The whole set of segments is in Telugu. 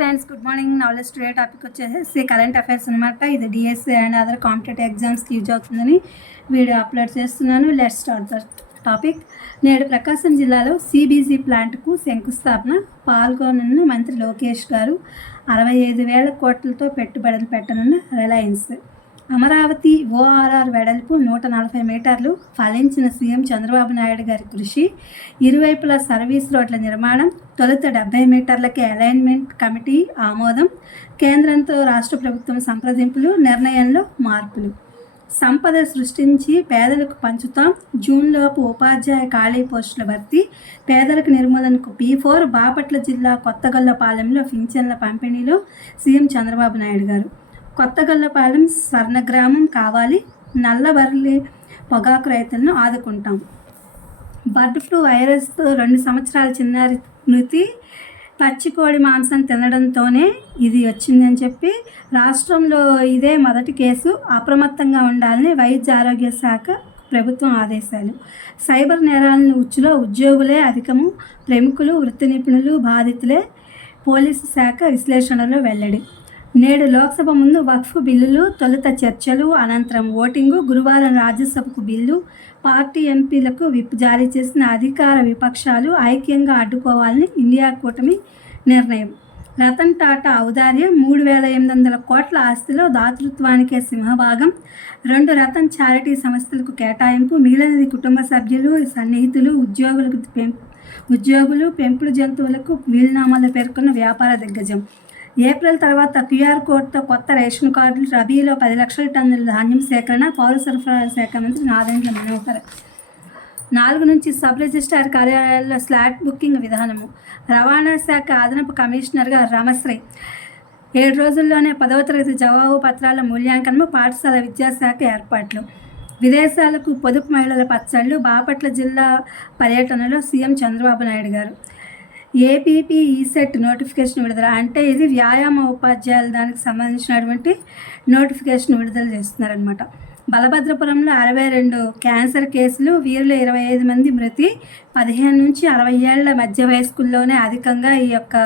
Friends, good morning. Knowledge today topic వచ్చేసి కరెంట్ అఫైర్స్ అనమాట. ఇది డిఎస్సి అండ్ అదర్ కాంపిటేటివ్ ఎగ్జామ్స్కి యూజ్ అవుతుందని వీడియో అప్లోడ్ చేస్తున్నాను. Let's start the topic. నేడు ప్రకాశం జిల్లాలో సిబిజీ ప్లాంట్కు శంకుస్థాపన. పాల్గొననున్న మంత్రి లోకేష్ గారు. 65,000 కోట్లతో పెట్టుబడులు పెట్టనున్న రిలయన్స్. అమరావతి ఓఆర్ఆర్ వెడల్పు 140 మీటర్లు. ఫలించిన సీఎం చంద్రబాబు నాయుడు గారి కృషి. ఇరువైపులా సర్వీస్ రోడ్ల నిర్మాణం. తొలుత 70 మీటర్లకే అలైన్మెంట్ కమిటీ ఆమోదం. కేంద్రంతో రాష్ట్ర ప్రభుత్వం సంప్రదింపులు. నిర్ణయంలో మార్పులు. సంపద సృష్టించి పేదలకు పంచుతాం. జూన్లోపు ఉపాధ్యాయ ఖాళీ పోస్టుల భర్తీ. పేదలకు నిర్మూలనకు P4. బాపట్ల జిల్లా కొత్తగొల్లపాలెంలో పింఛన్ల పంపిణీలో సీఎం చంద్రబాబు నాయుడు గారు. కొత్తగొల్లపాలెం స్వర్ణగ్రామం కావాలి. నల్లబర్లి పొగాకు రైతులను ఆదుకుంటాం. బర్డ్ ఫ్లూ వైరస్తో 2 సంవత్సరాల చిన్నారి మృతి. పచ్చికోడి మాంసం తినడంతోనే ఇది వచ్చిందని చెప్పి రాష్ట్రంలో ఇదే మొదటి కేసు. అప్రమత్తంగా ఉండాలని వైద్య ఆరోగ్య శాఖ ప్రభుత్వం ఆదేశాలు. సైబర్ నేరాలను ఉచ్చులో ఉద్యోగులే అధికము. ప్రముఖులు, వృత్తి నిపుణులు బాధితులే. పోలీసు శాఖ విశ్లేషణలో వెల్లడి. నేడు లోక్సభ ముందు వక్ఫ్ బిల్లులు. తొలుత చర్చలు, అనంతరం ఓటింగు. గురువారం రాజ్యసభకు బిల్లు. పార్టీ ఎంపీలకు విప్ జారీ చేసిన అధికార విపక్షాలు ఐక్యంగా అడ్డుకోవాలని ఇండియా కూటమి నిర్ణయం. రతన్ టాటా ఔదార్యం. 3,800 కోట్ల ఆస్తిలో దాతృత్వానికే సింహభాగం. 2 రతన్ చారిటీ సంస్థలకు కేటాయింపు. మిగిలినది కుటుంబ సభ్యులు, సన్నిహితులు, ఉద్యోగులు, పెంపుడు జంతువులకు వీలునామాలో పేర్కొన్న వ్యాపార దిగ్గజం. ఏప్రిల్ తర్వాత క్యూఆర్ కోడ్తో కొత్త రేషన్ కార్డులు. రబీలో 10 లక్షల టన్నుల ధాన్యం సేకరణ. పౌర సరఫరాల శాఖ మంత్రి నాదెండ్ల మనోహర్. 4 నుంచి సబ్ రిజిస్ట్రార్ కార్యాలయాల్లో స్లాట్ బుకింగ్ విధానము. రవాణా శాఖ అదనపు కమిషనర్గా రమశ్రీ. 7 రోజుల్లోనే 10వ తరగతి జవాబు పత్రాల మూల్యాంకనము. పాఠశాల విద్యాశాఖ ఏర్పాట్లు. విదేశాలకు పొదుపు మహిళల పచ్చళ్ళు. బాపట్ల జిల్లా పర్యటనలో సీఎం చంద్రబాబు నాయుడు గారు. ఏపీపీ ఈసెట్ నోటిఫికేషన్ విడుదల. అంటే ఇది వ్యాయామ ఉపాధ్యాయుల దానికి సంబంధించినటువంటి నోటిఫికేషన్ విడుదల చేస్తున్నారనమాట. బలభద్రపురంలో 62 క్యాన్సర్ కేసులు. వీరిలో 25 మంది మృతి. 15 నుంచి 60 ఏళ్ల మధ్య వయస్కుల్లోనే అధికంగా ఈ యొక్క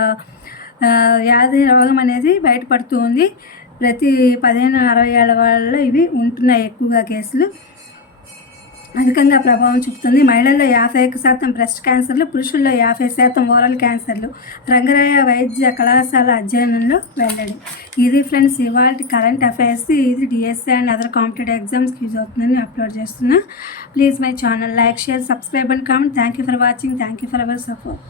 వ్యాధి రోగం అనేది బయటపడుతూ ఉంది. ప్రతి 15-60 ఏళ్ల వాళ్ళలో ఇవి ఉంటున్నాయి ఎక్కువగా కేసులు. అధికంగా ప్రభావం చూపుతుంది. మహిళల్లో 51% బ్రెస్ట్ క్యాన్సర్లు. పురుషుల్లో 50% ఓరల్ క్యాన్సర్లు. రంగరాయ వైద్య కళాశాల అధ్యయనంలో వెల్లడి. ఇది ఫ్రెండ్స్ ఇవాల్టి కరెంట్ అఫైర్స్. ఇది డిఎస్సి అండ్ అదర్ కాంపిటేటివ్ ఎగ్జామ్స్కి యూజ్ అవుతుందని అప్లోడ్ చేస్తున్నా. Please my channel like, share, subscribe and comment. Thank you for watching. Thank you for our support.